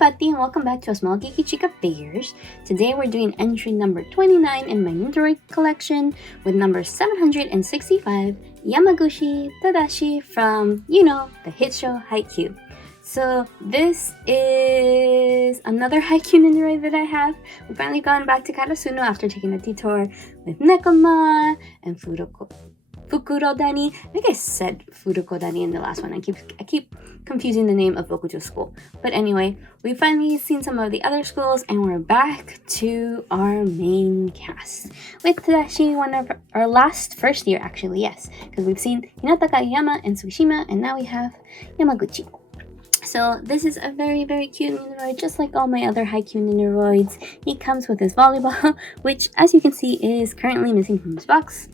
Pati and welcome back to A Small Geeky Chica Figures. Today we're doing entry number 29 in my Nendoroid collection with number 765, Yamaguchi Tadashi from, the hit show Haikyuu. So this is another Haikyuu Nendoroid that I have. We've finally gone back to Karasuno after taking a detour with Nekoma and Fukurodani. I think I said Furukodani in the last one. I keep confusing the name of Bokujo School. But anyway, we've finally seen some of the other schools and we're back to our main cast. With Tadashi, one of our last first year actually, yes. Because we've seen Hinata Kageyama and Tsushima and now we have Yamaguchi. So this is a very, very cute Nendoroid, just like all my other Haikyuu Nendoroids. He comes with his volleyball, which as you can see is currently missing from his box.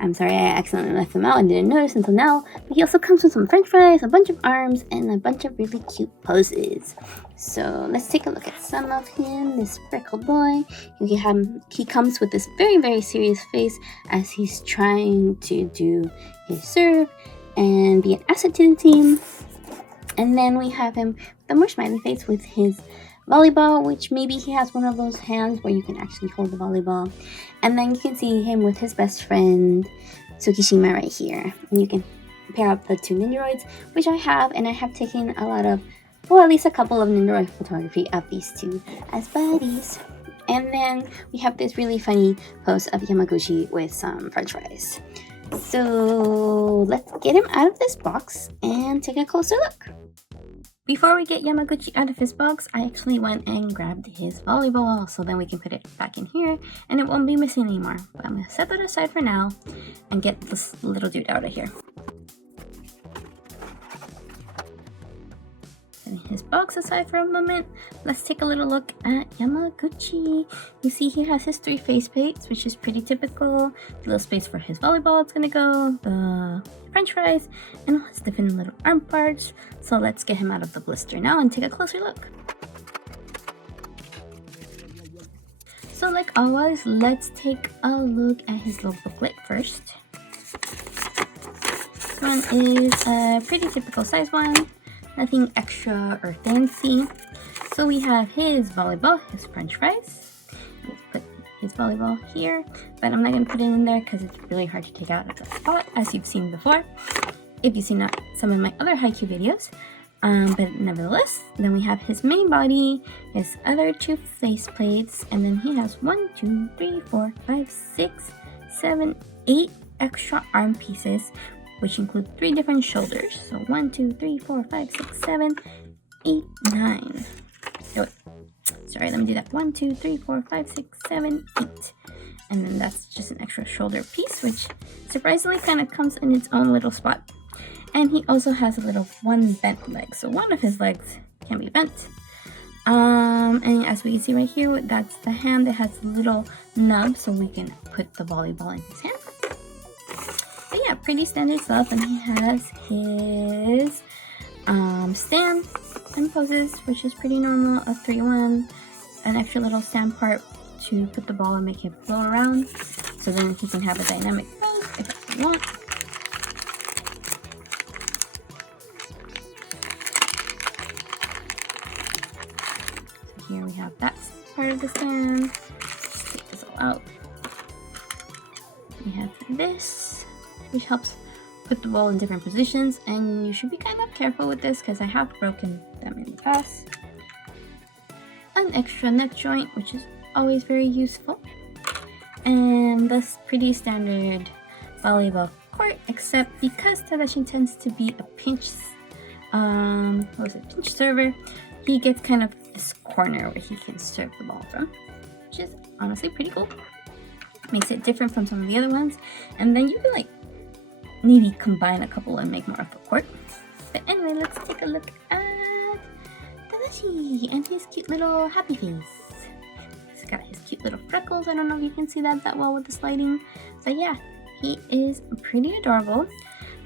I'm sorry, I accidentally left them out and didn't notice until now. But he also comes with some french fries, a bunch of arms, and a bunch of really cute poses. So let's take a look at some of him, this freckled boy. He comes with this very, very serious face as he's trying to do his serve and be an asset to the team. And then we have him with a more smiley face with his volleyball, which maybe he has one of those hands where you can actually hold the volleyball. And then you can see him with his best friend Tsukishima right here. And you can pair up the two Nendoroids, which I have, and I have taken a lot of, well, at least a couple of Nendoroid photography of these two as buddies. And then we have this really funny pose of Yamaguchi with some french fries. So let's get him out of this box and take a closer look. Before we get Yamaguchi out of his box, I actually went and grabbed his volleyball so then we can put it back in here and it won't be missing anymore. But I'm going to set that aside for now and get this little dude out of here. Setting his box aside for a moment, let's take a little look at Yamaguchi. You see he has his 3 face plates, which is pretty typical. The little space for his volleyball it's going to go, the french fries, and all his different little arm parts. So let's get him out of the blister now and take a closer look. So like always, let's take a look at his little booklet first. This one is a pretty typical size one, nothing extra or fancy. So we have his volleyball, his french fries. Let's put his volleyball here, but I'm not going to put it in there because it's really hard to take out of the spot, as you've seen before if you've seen some of my other Haikyuu videos. But nevertheless, then we have his main body, his other 2 face plates, and then he has 1, 2, 3, 4, 5, 6, 7, 8 extra arm pieces, which include 3 different shoulders. So 1, 2, 3, 4, 5, 6, 7, 8, 9. Oh, sorry, let me do that. 1, 2, 3, 4, 5, 6, 7, 8. And then that's just an extra shoulder piece, which surprisingly kind of comes in its own little spot. And he also has a little one bent leg. So one of his legs can be bent. And as we can see right here, that's the hand that has a little nub so we can put the volleyball in his hand. But yeah, pretty standard stuff. And he has his stand and poses, which is pretty normal, a 3-1, an extra little stand part to put the ball and make it flow around, so then he can have a dynamic pose if you want. So here we have that part of the stand. Let's take this all out. We have this, which helps put the ball in different positions, and you should be kind of careful with this because I have broken them in the past. An extra neck joint, which is always very useful, and this pretty standard volleyball court, except because Tadashi tends to be a pinch server, he gets kind of this corner where he can serve the ball from, which is honestly pretty cool. Makes it different from some of the other ones, and then you can maybe combine a couple and make more of a court. But anyway, let's take a look at Tadashi and his cute little happy face. He's got his cute little freckles. I don't know if you can see that well with this lighting. So yeah, he is pretty adorable.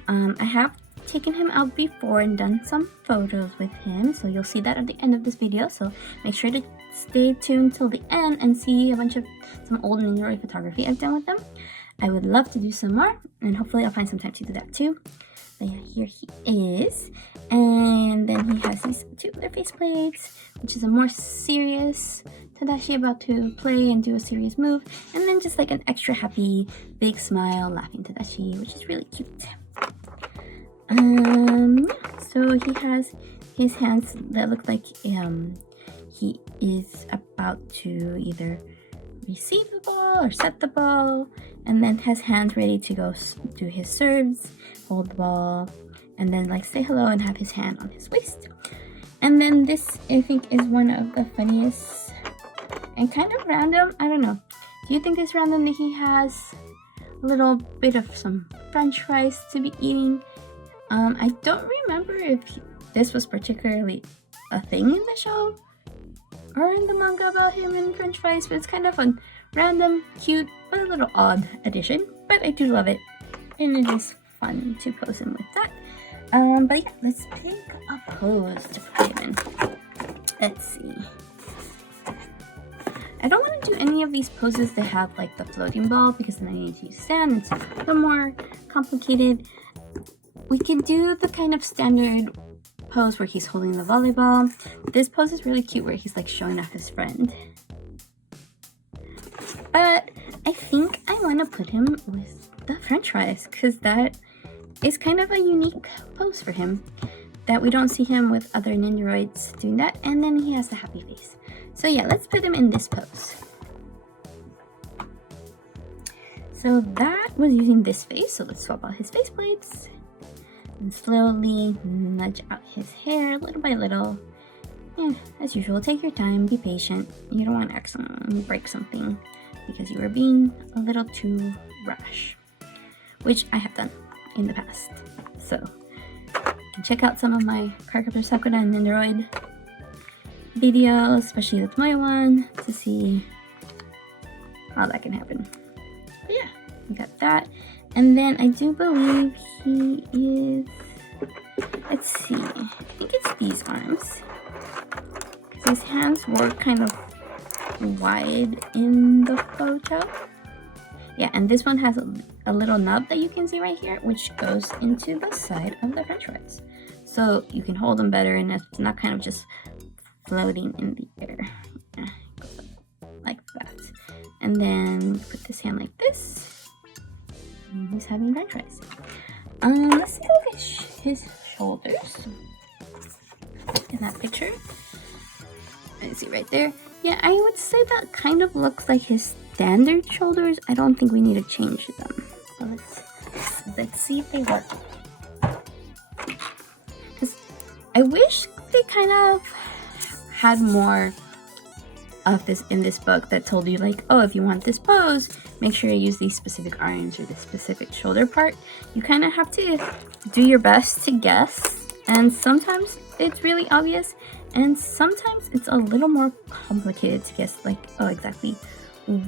I have taken him out before and done some photos with him, so you'll see that at the end of this video. So make sure to stay tuned till the end and see a bunch of some old Nendoroid photography I've done with them. I would love to do some more, and hopefully I'll find some time to do that too. But yeah, here he is. And then he has these two other faceplates, which is a more serious Tadashi about to play and do a serious move. And then just like an extra happy, big smile, laughing Tadashi, which is really cute. So he has his hands that look like he is about to either receive the ball or set the ball, and then has hands ready to go do his serves, hold the ball, and then like say hello and have his hand on his waist. And then this, I think, is one of the funniest and kind of random. I don't know. Do you think it's random that he has a little bit of some French fries to be eating? I don't remember if this was particularly a thing in the show or in the manga about him and French fries, but it's kind of a random, cute, but a little odd addition. But I do love it, and it is fun to pose him with that. But yeah, let's pick a pose to put him in. Let's see. I don't want to do any of these poses that have like the floating ball because then I need to use sand. It's a little more complicated. We can do the kind of standard pose where he's holding the volleyball. This pose is really cute where he's like showing off his friend. But I think I want to put him with the French fries because that is kind of a unique pose for him that we don't see him with other Nendoroids doing that. And then he has the happy face. So yeah, let's put him in this pose. So that was using this face. So let's swap out his face plates. And slowly nudge out his hair little by little. And as usual, take your time, be patient. You don't want to accidentally break something because you were being a little too rash, which I have done in the past. So you can check out some of my Cardcaptor Sakura and Nendoroid videos, especially the Tomoe one, to see how that can happen. But yeah, we got that. And then I do believe he is, let's see, I think it's these arms. Because his hands were kind of wide in the photo. Yeah, and this one has a little nub that you can see right here, which goes into the side of the French fries. So you can hold them better and it's not kind of just floating in the air. Yeah, like that. And then put this hand like this. He's having French fries. Let's take a look at his shoulders in that picture. You see right there. Yeah, I would say that kind of looks like his standard shoulders. I don't think we need to change them. But let's see if they work. Because I wish they kind of had more of this in this book that told you like, oh, if you want this pose, make sure you use these specific arms or this specific shoulder part. You kind of have to do your best to guess, and sometimes it's really obvious and sometimes it's a little more complicated to guess like, oh, exactly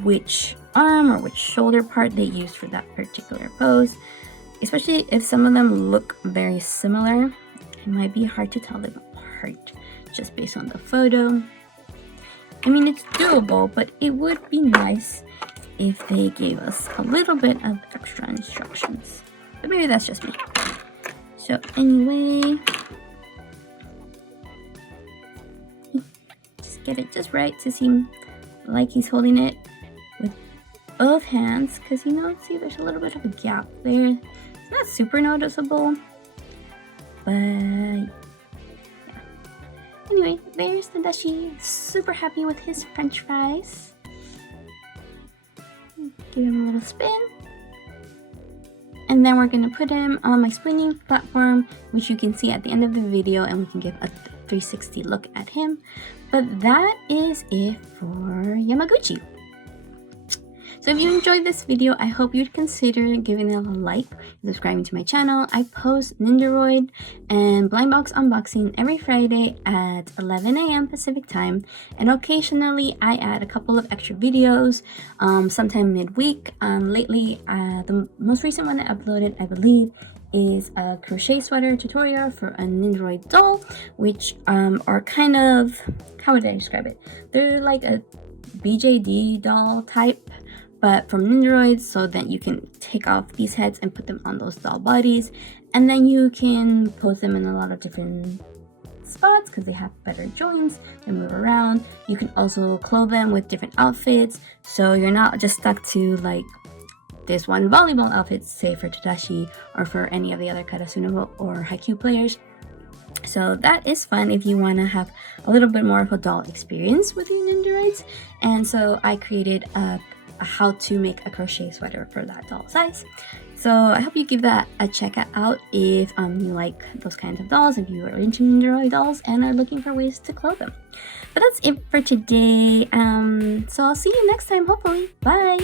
which arm or which shoulder part they used for that particular pose, especially if some of them look very similar. It might be hard to tell them apart just based on the photo. I mean, it's doable, but it would be nice if they gave us a little bit of extra instructions. But maybe that's just me. So anyway, just get it just right to seem like he's holding it with both hands. Because, you know, see, there's a little bit of a gap there. It's not super noticeable, but anyway, there's Tadashi, super happy with his French fries. Give him a little spin. And then we're going to put him on my spinning platform, which you can see at the end of the video, and we can give a 360 look at him. But that is it for Yamaguchi. So if you enjoyed this video, I hope you'd consider giving it a like, subscribing to my channel. I post Nendoroid and blind box unboxing every Friday at 11 a.m. Pacific time, and occasionally I add a couple of extra videos, sometime midweek. Lately, the most recent one I uploaded, I believe, is a crochet sweater tutorial for a Nendoroid doll, which are kind of, how would I describe it? They're like a BJD doll type, but from Nendoroids, so that you can take off these heads and put them on those doll bodies, and then you can pose them in a lot of different spots because they have better joints and move around. You can also clothe them with different outfits, so you're not just stuck to like this one volleyball outfit, say for Tadashi or for any of the other Karasuno or Haikyuu players. So that is fun if you want to have a little bit more of a doll experience with your Nendoroids. And so I created a how to make a crochet sweater for that doll size. So I hope you give that a check out if you like those kinds of dolls, if you are into Nendoroid dolls and are looking for ways to clothe them. But that's it for today. So I'll see you next time, hopefully. Bye!